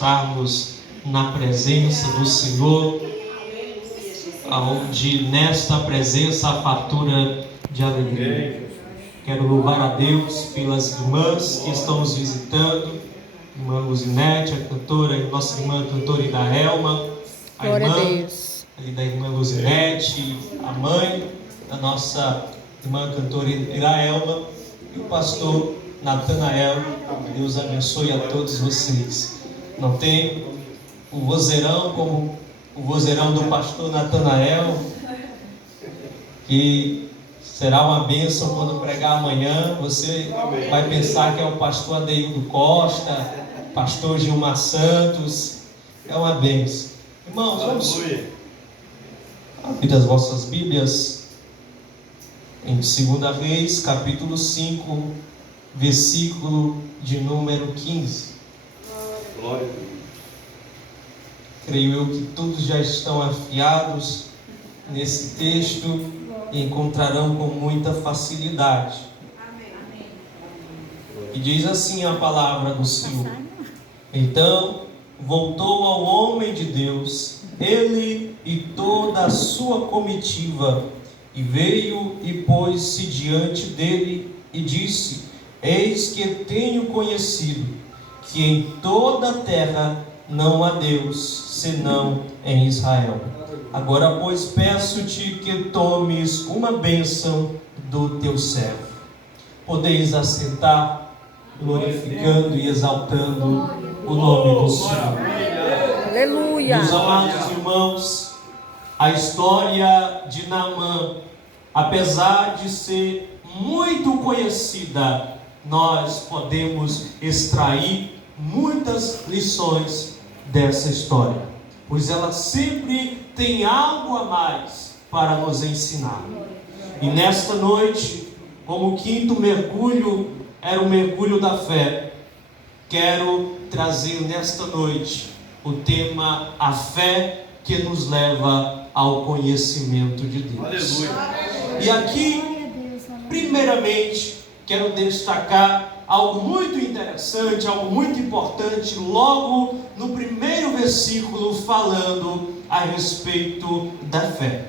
estarmos na presença do Senhor, aonde nesta presença há fartura de alegria. Quero louvar a Deus pelas irmãs que estão nos visitando, irmã Luzinete, a cantora, a nossa irmã cantora Idaelma, a irmã da irmã Luzinete, a mãe da nossa irmã cantora Idaelma e o pastor Natanael. Deus abençoe a todos vocês. Não tem um vozeirão como o vozeirão do pastor Natanael, que será uma bênção quando pregar amanhã. Você vai pensar que é o pastor Adeildo Costa, pastor Gilmar Santos. É uma bênção. Irmãos, vamos abrir as vossas Bíblias em 2 Reis, capítulo 5, versículo de número 15. Glória a Deus. Creio eu que todos já estão afiados nesse texto e encontrarão com muita facilidade. E diz assim a palavra do Senhor: Então voltou ao homem de Deus, ele e toda a sua comitiva, e veio e pôs-se diante dele e disse: Eis que tenho conhecido que em toda a terra não há Deus senão em Israel. Agora, pois, peço-te que tomes uma bênção do teu servo. Podeis assentar, glorificando e exaltando o nome do Senhor. Aleluia! Meus amados irmãos, a história de Naamã, apesar de ser muito conhecida, nós podemos extrair muitas lições dessa história, pois ela sempre tem algo a mais para nos ensinar. E nesta noite, como o quinto mergulho era o mergulho da fé, quero trazer nesta noite o tema: a fé que nos leva ao conhecimento de Deus. Aleluia. E aqui, primeiramente, quero destacar algo muito interessante, algo muito importante, logo no primeiro versículo, falando a respeito da fé.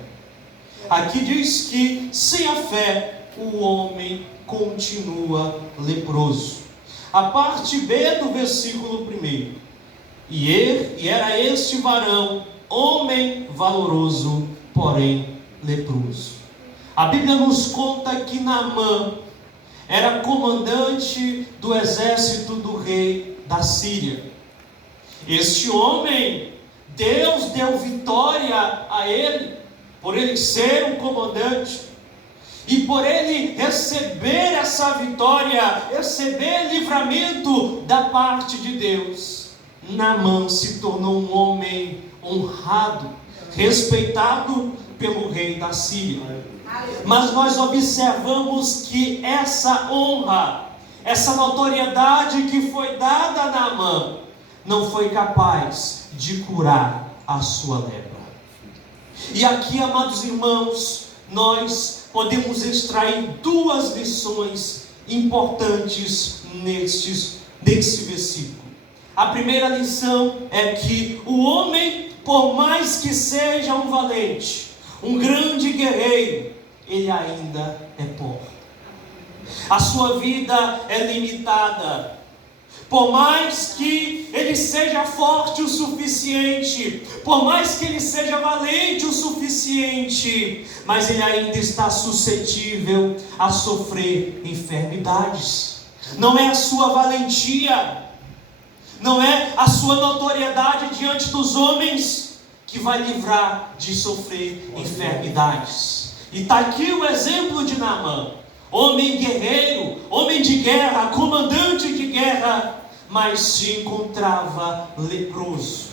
Aqui diz que sem a fé o homem continua leproso. A parte B do versículo 1: E era este varão, homem valoroso, porém leproso. A Bíblia nos conta que Naamã era comandante do exército do rei da Síria. Este homem, Deus deu vitória a ele, por ele ser um comandante, e por ele receber essa vitória, receber livramento da parte de Deus. Naamã se tornou um homem honrado, respeitado pelo rei da Síria. Mas nós observamos que essa honra, essa notoriedade que foi dada a Naamã, não foi capaz de curar a sua lepra. E aqui, amados irmãos, nós podemos extrair duas lições importantes nesse versículo. A primeira lição é que o homem, por mais que seja um valente, um grande guerreiro, ele ainda é pobre. A sua vida é limitada. Por mais que ele seja forte o suficiente, por mais que ele seja valente o suficiente, mas ele ainda está suscetível a sofrer enfermidades. Não é a sua valentia, não é a sua notoriedade diante dos homens que vai livrar de sofrer enfermidades. E está aqui o exemplo de Naamã, homem guerreiro, homem de guerra, comandante de guerra, mas se encontrava leproso.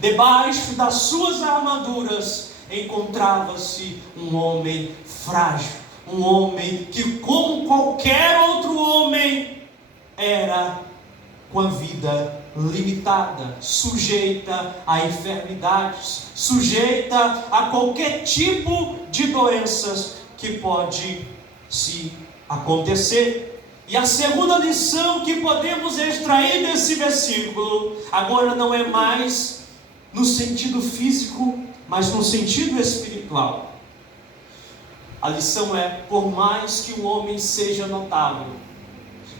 Debaixo das suas armaduras encontrava-se um homem frágil, um homem que, como qualquer outro homem, era com a vida limitada, sujeita a enfermidades, sujeita a qualquer tipo de doenças que pode se acontecer. E a segunda lição que podemos extrair desse versículo, agora não é mais no sentido físico, mas no sentido espiritual. A lição é: por mais que o homem seja notável,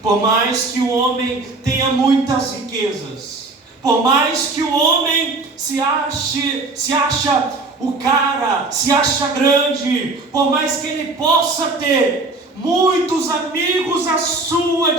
por mais que o homem tenha muitas riquezas, por mais que o homem se acha o cara, se acha grande, por mais que ele possa ter muitos amigos à sua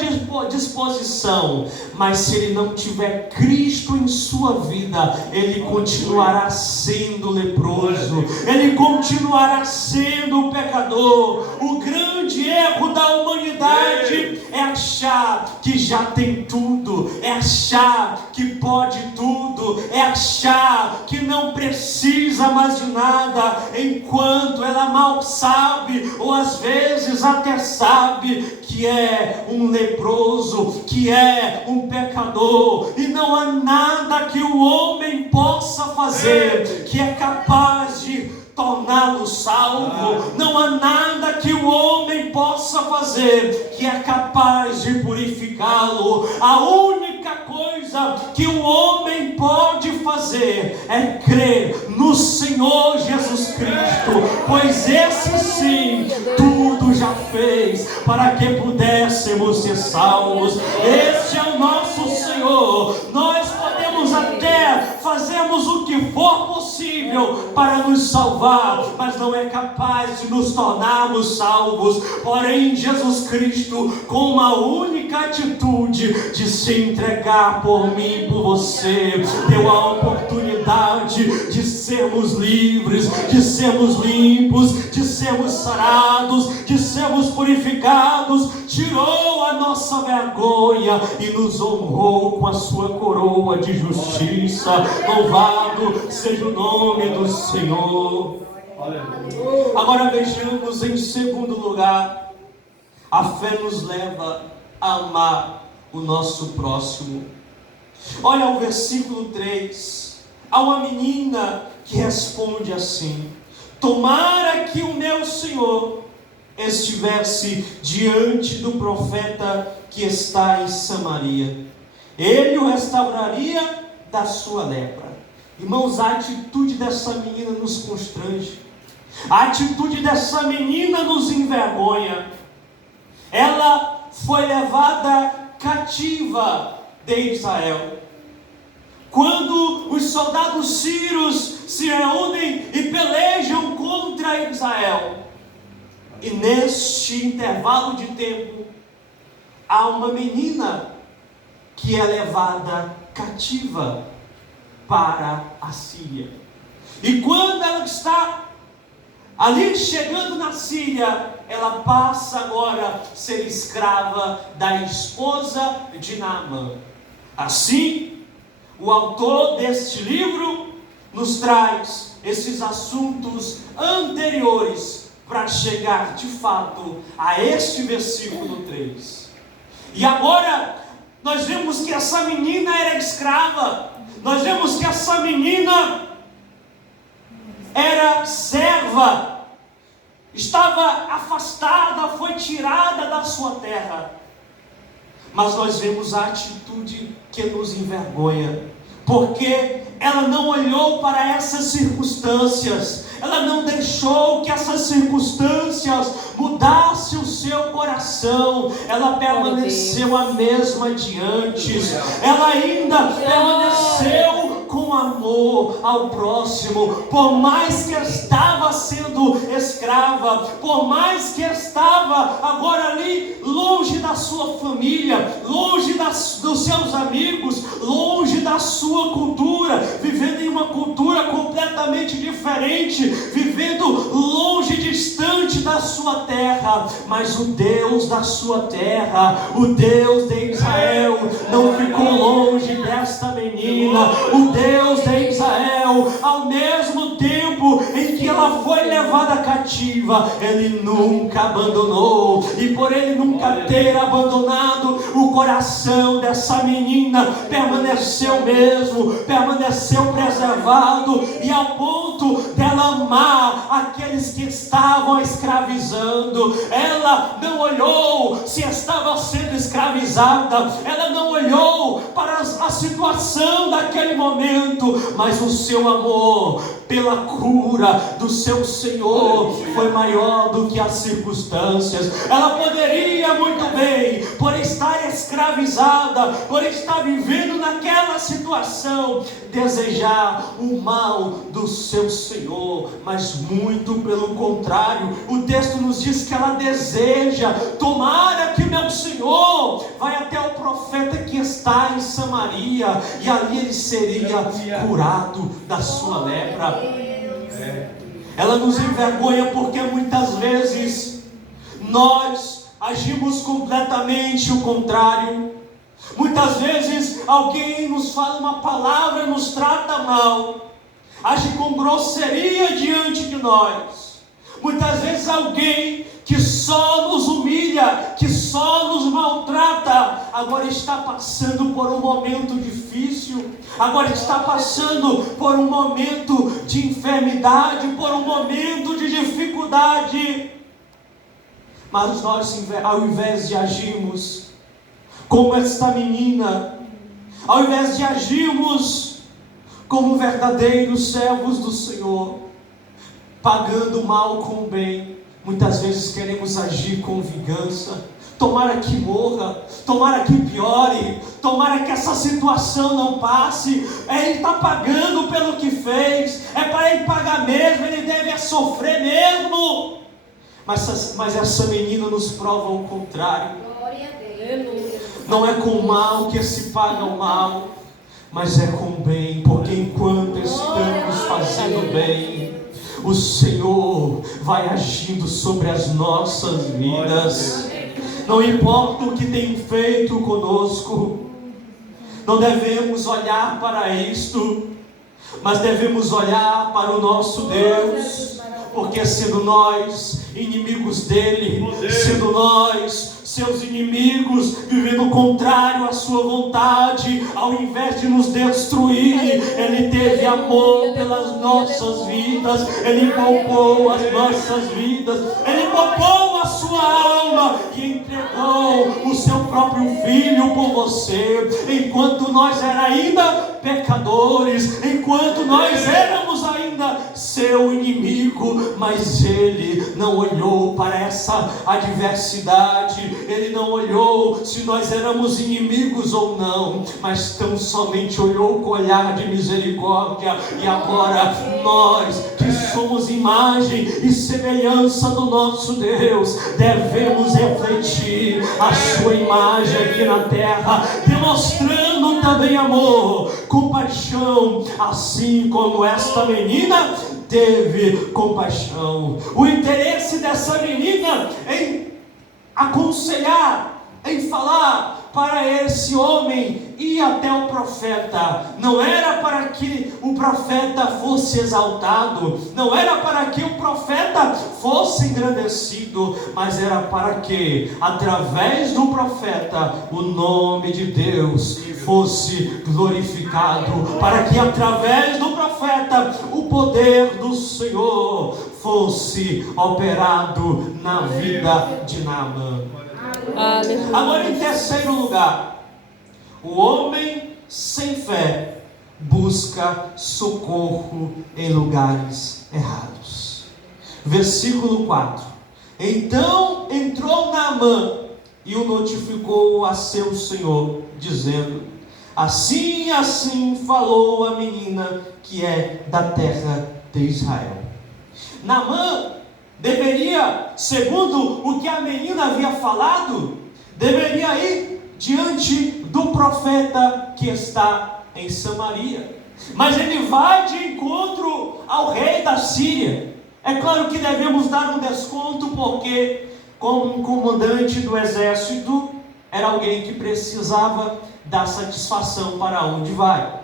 disposição, mas se ele não tiver Cristo em sua vida, ele continuará sendo leproso, ele continuará sendo pecador. O grande erro da humanidade é achar que já tem tudo, é achar que pode tudo, é achar que não precisa mais de nada, enquanto ela mal sabe, ou às vezes até sabe que é um leproso, que é um pecador, e não há nada que o homem possa fazer que é capaz de torná-lo salvo. Não há nada que o homem possa fazer que é capaz de purificá-lo. A única coisa que o homem pode fazer é crer no Senhor Jesus Cristo, pois esse sim tudo já fez para que pudéssemos ser salvos. Este é o nosso Senhor. Nós podemos até fazermos o que for possível para nos salvar, mas não é capaz de nos tornarmos salvos. Porém, Jesus Cristo, com uma única atitude de se entregar por mim e por você, deu a oportunidade de sermos livres, de sermos limpos, de sermos sarados, de sermos purificados. Tirou a nossa vergonha e nos honrou com a sua coroa de justiça. Louvado seja o nome do Senhor. Agora vejamos em segundo lugar, a fé nos leva a amar o nosso próximo. Olha o versículo 3, há uma menina que responde assim: tomara que o meu Senhor estivesse diante do profeta que está em Samaria, ele o restauraria da sua lepra. Irmãos, a atitude dessa menina nos constrange, a atitude dessa menina nos envergonha. Ela foi levada cativa de Israel. Quando os soldados sírios se reúnem e pelejam contra Israel, e neste intervalo de tempo, há uma menina que é levada cativa para a Síria. E quando ela está ali chegando na Síria, ela passa agora a ser escrava da esposa de Naamã. Assim, o autor deste livro nos traz esses assuntos anteriores para chegar de fato a este versículo 3. E agora nós vemos que essa menina era escrava, nós vemos que essa menina era serva, estava afastada, foi tirada da sua terra. Mas nós vemos a atitude que nos envergonha, porque ela não olhou para essas circunstâncias, ela não deixou que essas circunstâncias mudassem o seu coração, ela permaneceu a mesma de antes, ela ainda permaneceu com amor ao próximo, por mais que estava sendo escrava, por mais que estava agora ali longe da sua família, longe dos seus amigos, longe da sua cultura, vivendo em uma cultura completamente diferente, vivendo longe, distante da sua terra, mas o Deus da sua terra, o Deus de Israel, não ficou longe desta menina. O Deus de Israel, ao mesmo tempo em que ela foi levada cativa, Ele nunca abandonou, e por Ele nunca ter abandonado, o coração dessa menina permaneceu mesmo, permaneceu preservado, e ao ponto dela amar aqueles que estavam escravizados escravizando, ela não olhou se estava sendo escravizada, ela não olhou para a situação daquele momento, mas o seu amor pela cura do seu Senhor foi maior do que as circunstâncias. Ela poderia muito bem, por estar escravizada, por estar vivendo naquela situação, desejar o mal do seu Senhor, mas muito pelo contrário, o texto nos diz que ela deseja: tomara que meu Senhor vai até o profeta que está em Samaria, e ali ele seria curado da sua lepra. Ela nos envergonha porque muitas vezes nós agimos completamente o contrário. Muitas vezes alguém nos fala uma palavra, nos trata mal, age com grosseria diante de nós. Muitas vezes alguém que só nos humilha, que só nos maltrata, agora está passando por um momento difícil, agora está passando por um momento de enfermidade, por um momento de dificuldade. Mas nós, ao invés de agirmos como esta menina, ao invés de agirmos como verdadeiros servos do Senhor, pagando o mal com o bem, muitas vezes queremos agir com vingança. Tomara que morra, tomara que piore, tomara que essa situação não passe. Ele está pagando pelo que fez, é para ele pagar mesmo, ele deve sofrer mesmo. Mas essa menina nos prova o contrário. Glória a Deus. Não é com o mal que se paga o mal, mas é com o bem, porque enquanto estamos fazendo bem, o Senhor vai agindo sobre as nossas vidas. Não importa o que tem feito conosco, não devemos olhar para isto, mas devemos olhar para o nosso Deus, porque sendo nós inimigos dele, sendo nós seus inimigos, vivendo contrário à sua vontade, ao invés de nos destruir, ele teve amor pelas nossas vidas, ele poupou as nossas vidas, ele poupou a sua alma e entregou o seu próprio filho por você, enquanto nós éramos ainda pecadores, enquanto nós éramos ainda seu inimigo. Mas ele não olhou para essa adversidade, ele não olhou se nós éramos inimigos ou não, mas tão somente olhou com olhar de misericórdia. E agora nós, que somos imagem e semelhança do nosso Deus, devemos refletir a sua imagem aqui na terra, demonstrando também amor, compaixão, assim como esta menina teve compaixão. O interesse dessa menina em aconselhar, em falar para esse homem ir até o profeta, não era para que o profeta fosse exaltado, não era para que o profeta fosse engrandecido, mas era para que, através do profeta, o nome de Deus fosse glorificado, para que através do profeta o poder do Senhor fosse operado na vida de Naamã. Agora, em terceiro lugar, o homem sem fé busca socorro em lugares errados. Versículo 4: então entrou Naamã e o notificou a seu senhor, dizendo: assim falou a menina que é da terra de Israel. Naamã deveria, segundo o que a menina havia falado, deveria ir diante do profeta que está em Samaria. Mas ele vai de encontro ao rei da Síria. É claro que devemos dar um desconto, porque como um comandante do exército, era alguém que precisava dar satisfação para onde vai.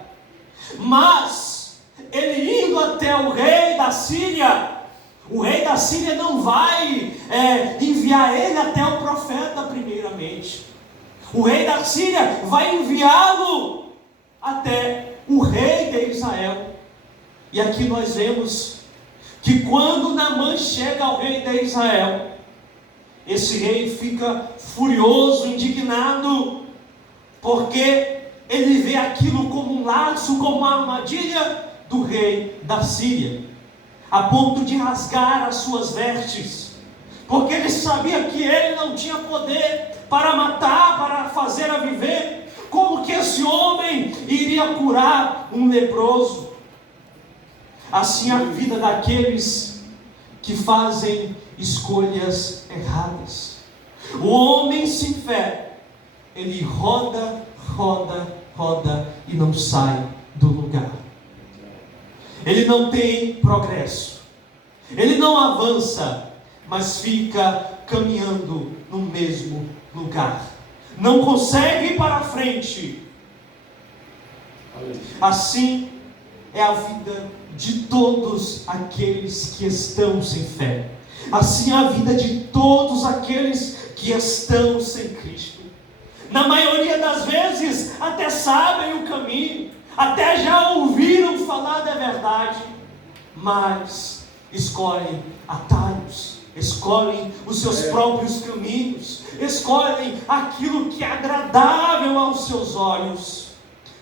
Mas ele indo até o rei da Síria, o rei da Síria não vai enviar ele até o profeta primeiramente. O rei da Síria vai enviá-lo até o rei de Israel. E aqui nós vemos que quando Naamã chega ao rei de Israel, esse rei fica furioso, indignado, porque ele vê aquilo como um laço, como uma armadilha do rei da Síria, a ponto de rasgar as suas vestes, porque ele sabia que ele não tinha poder para matar, para fazer a viver. Como que esse homem iria curar um leproso? Assim a vida daqueles que fazem escolhas erradas. O homem sem fé, ele roda e não sai do lugar. Ele não tem progresso, ele não avança, mas fica caminhando no mesmo lugar, não consegue ir para frente. Assim é a vida de todos aqueles que estão sem fé. Assim é a vida de todos aqueles que estão sem Cristo. Na maioria das vezes até sabem o caminho, até já ouviram falar da verdade, mas escolhem atalhos, escolhem os seus próprios caminhos, escolhem aquilo que é agradável aos seus olhos,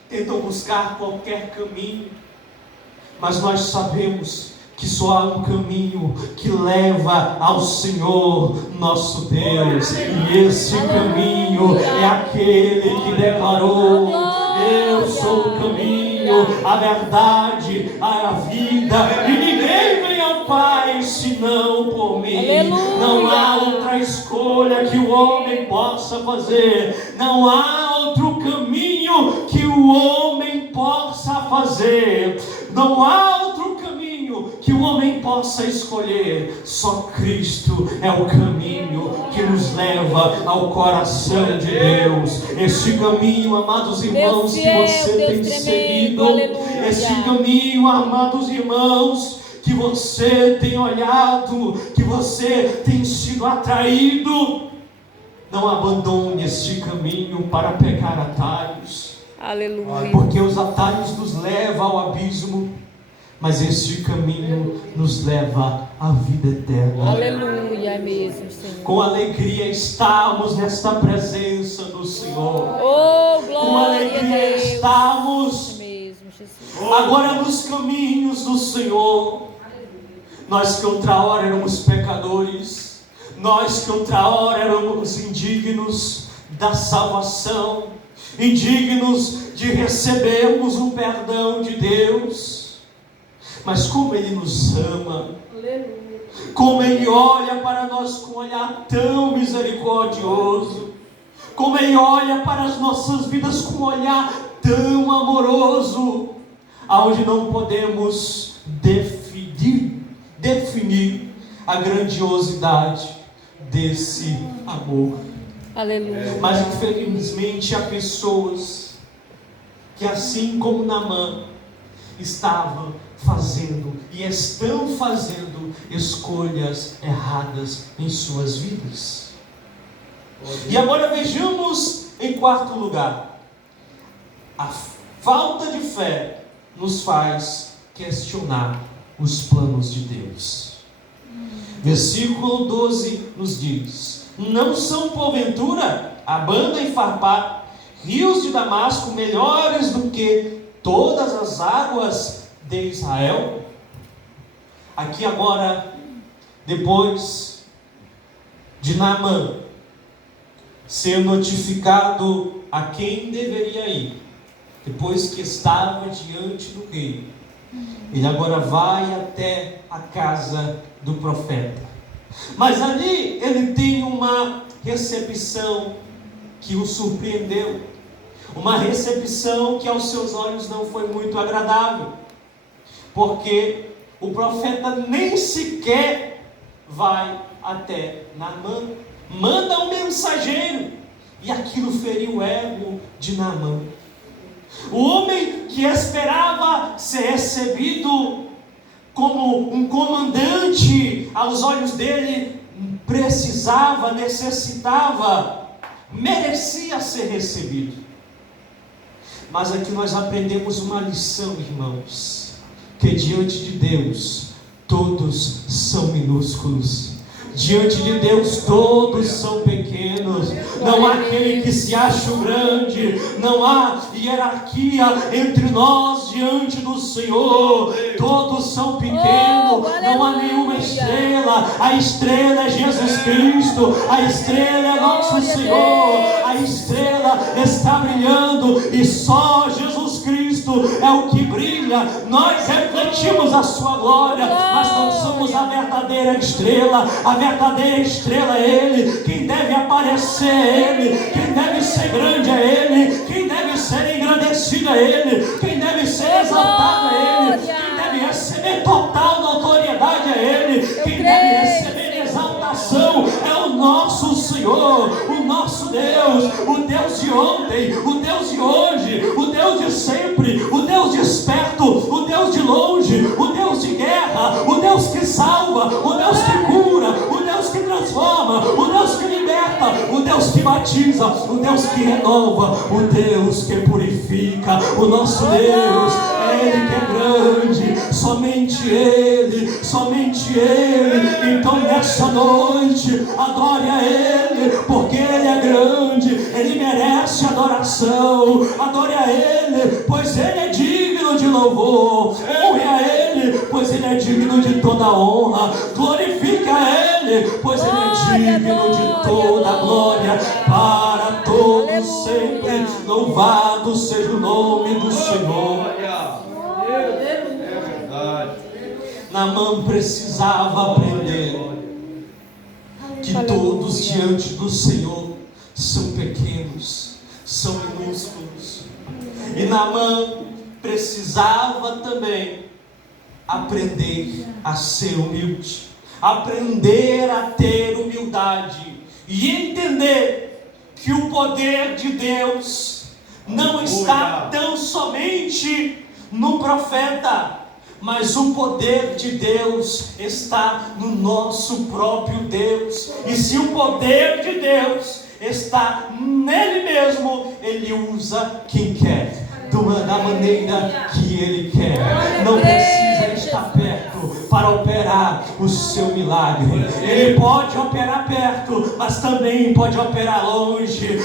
tentam buscar qualquer caminho. Mas nós sabemos que só há um caminho que leva ao Senhor nosso Deus, e esse caminho é aquele que declarou: eu sou o caminho, a verdade, a vida, e ninguém vem ao Pai senão por mim. Não há outra escolha que o homem possa fazer, não há outro caminho que o homem possa fazer, não há outro caminho que o homem possa escolher. Só Cristo é o caminho que nos leva ao coração de Deus. Este caminho, amados irmãos, que você tem seguido, este caminho, amados irmãos, que você tem olhado, que você tem sido atraído, não abandone este caminho para pegar atalhos. Aleluia. Porque os atalhos nos levam ao abismo, mas este caminho nos leva à vida eterna. Aleluia, é mesmo, Senhor. Com alegria estamos nesta presença do Senhor. Oh, glória Com alegria a Deus. estamos É mesmo, Jesus. agora nos caminhos do Senhor. Nós que outra hora éramos pecadores, nós que outra hora éramos indignos da salvação, indignos de recebermos o perdão de Deus, mas como Ele nos ama, como Ele olha para nós com um olhar tão misericordioso, como Ele olha para as nossas vidas com um olhar tão amoroso, aonde não podemos definir a grandiosidade desse amor. Aleluia. Mas infelizmente há pessoas que, assim como Naamã, estavam fazendo e estão fazendo escolhas erradas em suas vidas. E agora vejamos em quarto lugar: a falta de fé nos faz questionar os planos de Deus. Versículo 12 nos diz: não são porventura Abana e Farpá, rios de Damasco, melhores do que todas as águas de Israel? Aqui agora, depois de Naamã ser notificado a quem deveria ir, depois que estava diante do rei, ele agora vai até a casa do profeta. Mas ali ele tem uma recepção que o surpreendeu, uma recepção que aos seus olhos não foi muito agradável, porque o profeta nem sequer vai até Naamã, manda um mensageiro, e aquilo feriu o ego de Naamã. O homem que esperava ser recebido como um comandante, aos olhos dele, precisava, necessitava, merecia ser recebido. Mas aqui nós aprendemos uma lição, irmãos, que diante de Deus todos são minúsculos. Diante de Deus todos são pequenos. Não há aquele que se acha grande. Não há hierarquia entre nós diante do Senhor. Todos são pequenos. Não há nenhuma estrela. A estrela é Jesus Cristo. A estrela é nosso Senhor. A estrela está brilhando e só Jesus Cristo é o que brilha. Nós refletimos a sua glória, mas não somos a verdadeira estrela. A verdadeira estrela é Ele. Quem deve aparecer é Ele. Quem deve ser grande é Ele. Quem deve ser engrandecido é Ele. Quem deve ser exaltado é Ele. Quem deve receber total notoriedade é Ele. Quem deve receber exaltação é o nosso Senhor, o nosso Deus, o Deus de ontem, o Deus de hoje, o Deus de sempre, o Deus desperto, o Deus de longe, o Deus de guerra, o Deus que salva, o Deus que cura, o Deus que transforma, o Deus que liberta, o Deus que batiza, o Deus que renova, o Deus que purifica. O nosso Deus é Ele que é grande, somente Ele, somente Ele. Então nessa noite adore a Ele, porque Ele é grande, Ele merece adoração. Adore a Ele, pois Ele é digno de louvor. Honre a Ele, pois Ele é digno de toda honra. Glorifique a Ele, pois Ele é digno de toda glória, para todos sempre. Louvado seja o nome do Senhor. É verdade. Naamã precisava aprender que todos diante do Senhor são pequenos, são minúsculos. E Naamã precisava também aprender a ser humilde, aprender a ter humildade e entender que o poder de Deus não está tão somente no profeta, mas o poder de Deus está no nosso próprio Deus. E se o poder de Deus está nele mesmo, Ele usa quem quer, da maneira que Ele quer. Não precisa estar perto para operar o seu milagre. Ele pode operar perto, mas também pode operar longe.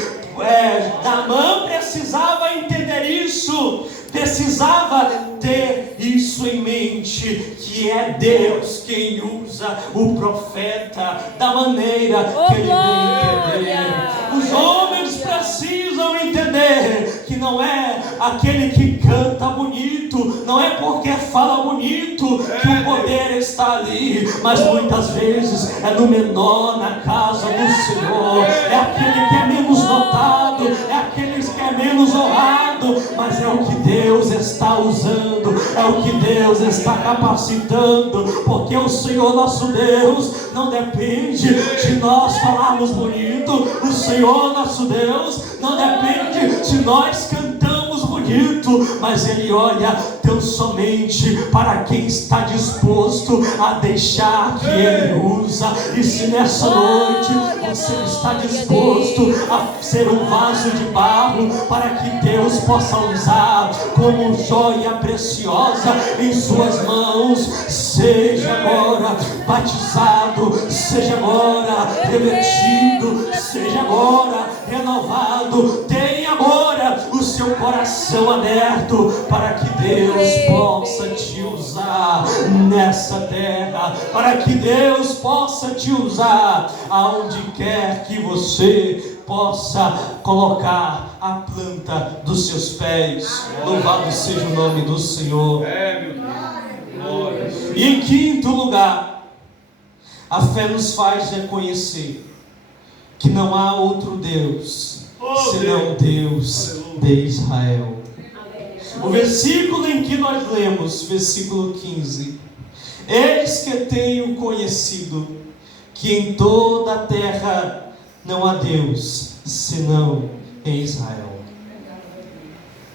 Naamã precisava entender isso, precisava ter isso em mente, que é Deus quem usa o profeta da maneira que ele bem entender. Os homens precisam entender que não é aquele que canta bonito, não é porque fala bonito que o poder está ali, mas muitas vezes é no menor na casa do Senhor, é aquele que é menos notado, é aquele que é menos honrado, mas é o que Deus está usando, é o que Deus está capacitando, porque o Senhor nosso Deus não depende de nós falarmos bonito, o Senhor nosso Deus não depende de nós cantamos bonito, mas Ele olha tão somente para quem está disposto a deixar que Ele usa. E se nessa noite você está disposto a ser um vaso de barro para que Deus possa usar como joia preciosa em suas mãos, seja agora batizado, seja agora revestido, seja agora renovado. Tenha agora o seu coração aberto para que Deus possa te usar nessa terra, para que Deus possa te usar aonde quer que você possa colocar a planta dos seus pés. Louvado seja o nome do Senhor. E em quinto lugar, a fé nos faz reconhecer que não há outro Deus senão Deus de Israel. O versículo em que nós lemos, versículo 15: eis que tenho conhecido que em toda a terra não há Deus senão em Israel.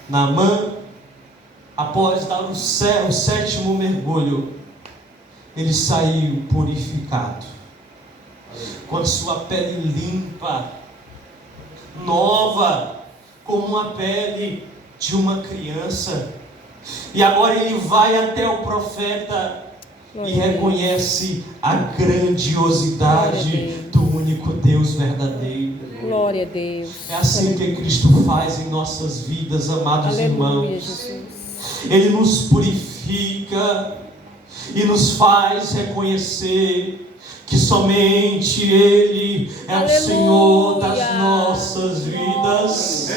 Naamã, após dar o sétimo mergulho, ele saiu purificado, com a sua pele limpa, nova, como uma pele de uma criança. E agora ele vai até o profeta e reconhece a grandiosidade do único Deus verdadeiro. Glória a Deus. É assim que Cristo faz em nossas vidas, amados Aleluia, irmãos. Jesus. Ele nos purifica e nos faz reconhecer que somente Ele é Aleluia. o Senhor das nossas vidas.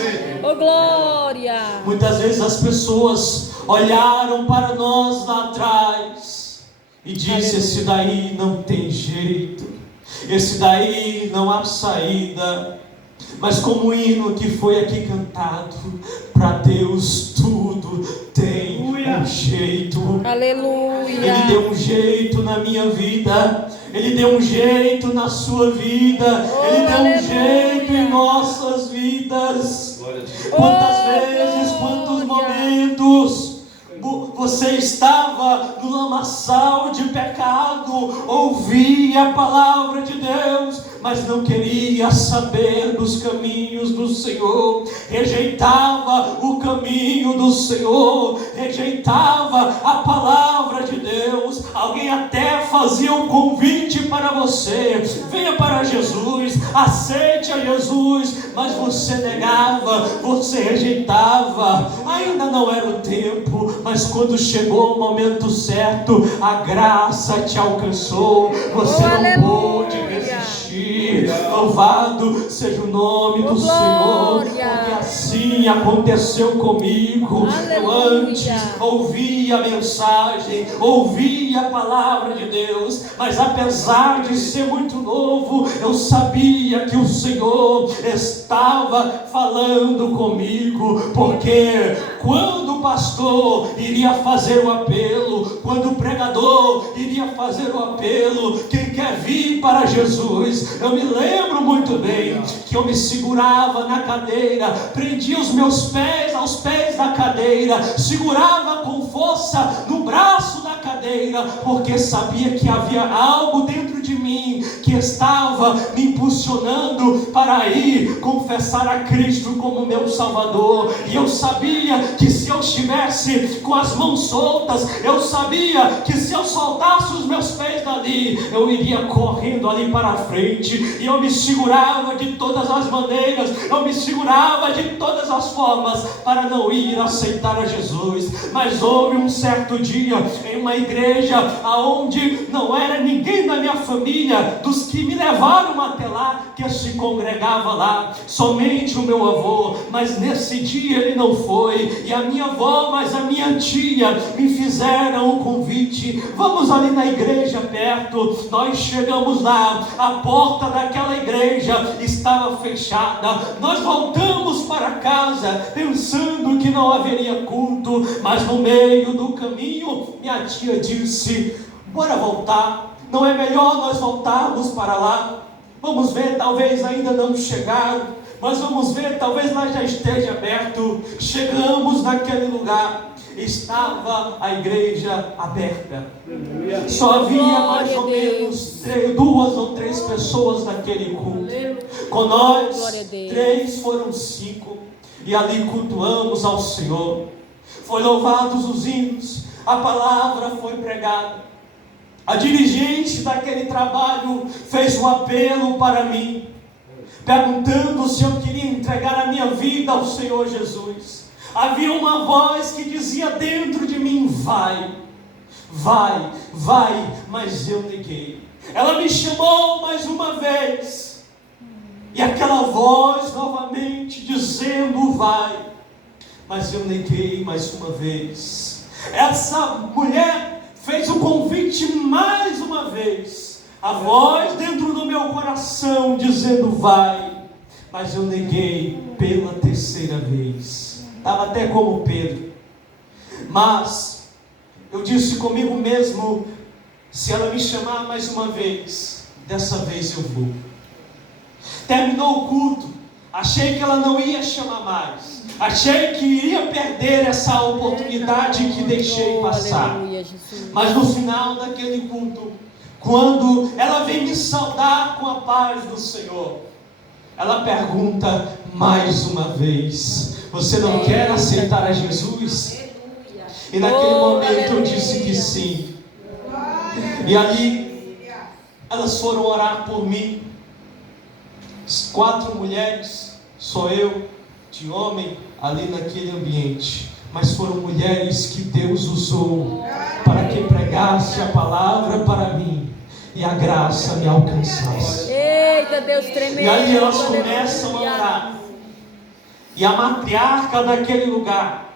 Oh, glória. Muitas vezes as pessoas olharam para nós lá atrás e disse: Aleluia. esse daí não tem jeito, esse daí não há saída. Mas como o hino que foi aqui cantado, para Deus tudo tem um jeito. Aleluia. Ele deu um jeito na minha vida, Ele deu um jeito na sua vida, Ele deu um jeito em nossas vidas. Quantas vezes, quantos momentos você estava no lamaçal de pecado, ouvia a palavra de Deus, mas não queria saber dos caminhos do Senhor, rejeitava o caminho do Senhor, rejeitava a palavra de Deus. Alguém até fazia um convite para você: venha para Jesus, aceite a Jesus, mas você negava, você rejeitava. Ainda não era o tempo, mas quando chegou o momento certo, a graça te alcançou, você não pôde resistir. Louvado seja o nome do Senhor, porque assim aconteceu comigo. Eu antes ouvia a mensagem, ouvia a palavra de Deus, mas apesar de ser muito novo, eu sabia que o Senhor estava falando comigo, porque quando o pastor iria fazer o apelo, quando o pregador iria fazer o apelo, quem quer vir para Jesus, eu me lembro muito bem que eu me segurava na cadeira, prendia os meus pés aos pés da cadeira, segurava com força no braço da cadeira, porque sabia que havia algo dentro de mim que estava me impulsionando para ir confessar a Cristo como meu Salvador. E eu sabia que se eu estivesse com as mãos soltas, eu sabia que se eu soltasse os meus pés dali, eu iria correndo ali para a frente, e eu me segurava de todas as maneiras, eu me segurava de todas as formas para não ir aceitar a Jesus. Mas houve um certo dia em uma igreja aonde não era ninguém da minha família, dos que me levaram até lá, que se congregava lá, somente o meu avô. Mas nesse dia ele não foi, e a minha avó, mas a minha tia me fizeram o convite: vamos ali na igreja perto. Nós chegamos lá, a porta daquela igreja estava fechada. Nós voltamos para casa pensando que não haveria culto, mas no meio do caminho minha tia disse: bora voltar, não é melhor nós voltarmos para lá? Vamos ver, talvez ainda não chegaram, mas vamos ver, talvez lá já esteja aberto. Chegamos naquele lugar, estava a igreja aberta, só havia mais ou menos 2 ou 3 pessoas naquele culto. Com nós 3 foram 5, e ali cultuamos ao Senhor. Foi louvados os hinos, a palavra foi pregada. A dirigente daquele trabalho fez um apelo para mim, perguntando se eu queria entregar a minha vida ao Senhor Jesus. Havia uma voz que dizia dentro de mim: vai, vai, vai, mas eu neguei. Ela me chamou mais uma vez, e aquela voz novamente dizendo: vai, mas eu neguei mais uma vez. Essa mulher fez o convite mais uma vez, a voz dentro do meu coração dizendo: vai, mas eu neguei pela 3ª vez. Estava até como Pedro, mas eu disse comigo mesmo: se ela me chamar mais uma vez, dessa vez eu vou. Terminou o culto, achei que ela não ia chamar mais, achei que iria perder essa oportunidade que deixei passar. Mas no final daquele culto, quando ela vem me saudar com a paz do Senhor, ela pergunta mais uma vez: você não quer aceitar a Jesus? E naquele momento eu disse que sim. E ali, elas foram orar por mim. 4 mulheres, só eu, de homem, ali naquele ambiente. Mas foram mulheres que Deus usou para que pregasse a palavra para mim e a graça me alcançasse. Eita, Deus tremendo. E aí elas começam a orar. E a matriarca daquele lugar,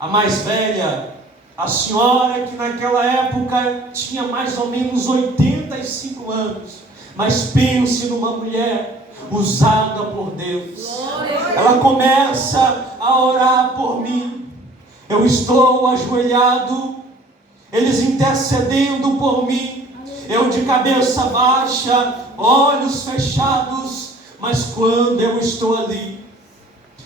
a mais velha, a senhora que naquela época tinha mais ou menos 85 anos, mas pense numa mulher usada por Deus. Ela começa a orar por mim. Eu estou ajoelhado, eles intercedendo por mim, eu de cabeça baixa, olhos fechados, mas quando eu estou ali,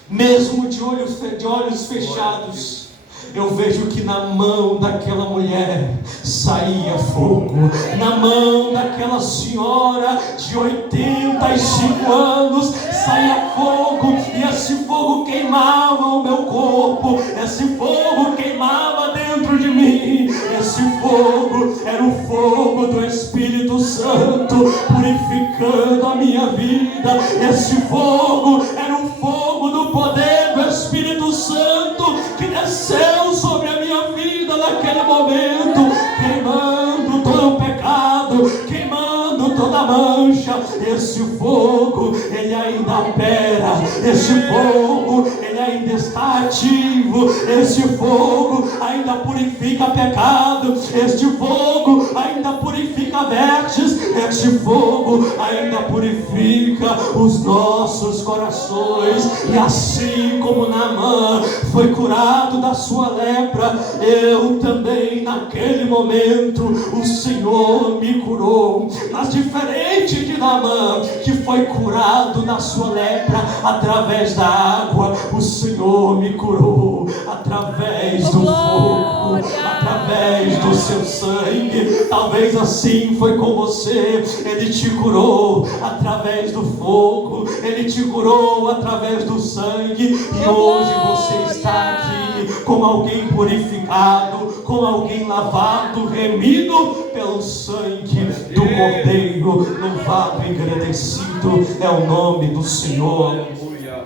mesmo de olhos fechados, eu vejo que na mão daquela mulher saía fogo, na mão daquela senhora de 85 anos saía fogo, e esse fogo queimava o meu corpo, esse fogo queimava dentro de mim, esse fogo era o fogo do Espírito Santo purificando a minha vida, esse fogo era o fogo do poder do Espírito Santo que desceu sobre a minha vida naquele momento, queimando todo o pecado, queimando toda a mancha. Esse fogo, ele ainda opera, esse fogo, ele ainda está ativo, esse fogo ainda purifica pecado, este fogo ainda purifica vestes, este fogo ainda purifica os nossos corações. E assim como Naamã foi curado da sua lepra, eu também naquele momento o Senhor me curou. Mas diferente de Naamã, que foi curado da sua lepra através da água, o Senhor me curou através do fogo, através do seu sangue. Talvez assim foi com você. Ele te curou através do fogo, ele te curou através do sangue, e hoje você está aqui como alguém purificado, como alguém lavado, remido pelo sangue do Cordeiro. Louvado e agradecido é o nome do Senhor.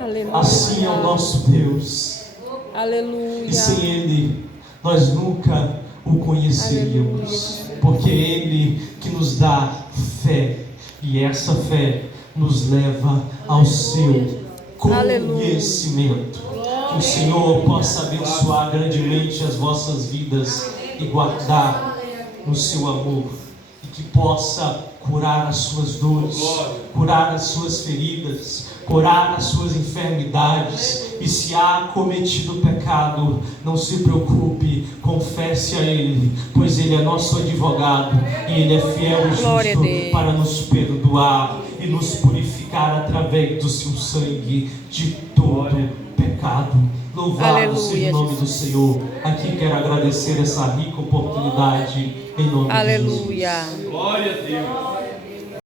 Aleluia. Assim é o nosso Deus. Aleluia. E sem Ele nós nunca o conheceríamos. Aleluia. Porque é Ele que nos dá fé, e essa fé nos leva ao seu conhecimento. Que o Senhor possa abençoar grandemente as vossas vidas e guardar no seu amor, e que possa curar as suas dores, curar as suas feridas, curar as suas enfermidades. E se há cometido pecado, não se preocupe, confesse a Ele, pois Ele é nosso advogado e Ele é fiel e justo para nos perdoar e nos purificar através do seu sangue de todo pecado. Louvado seja o nome do Senhor. Aqui quero agradecer essa rica oportunidade em nome de Jesus. Aleluia. Glória a Deus.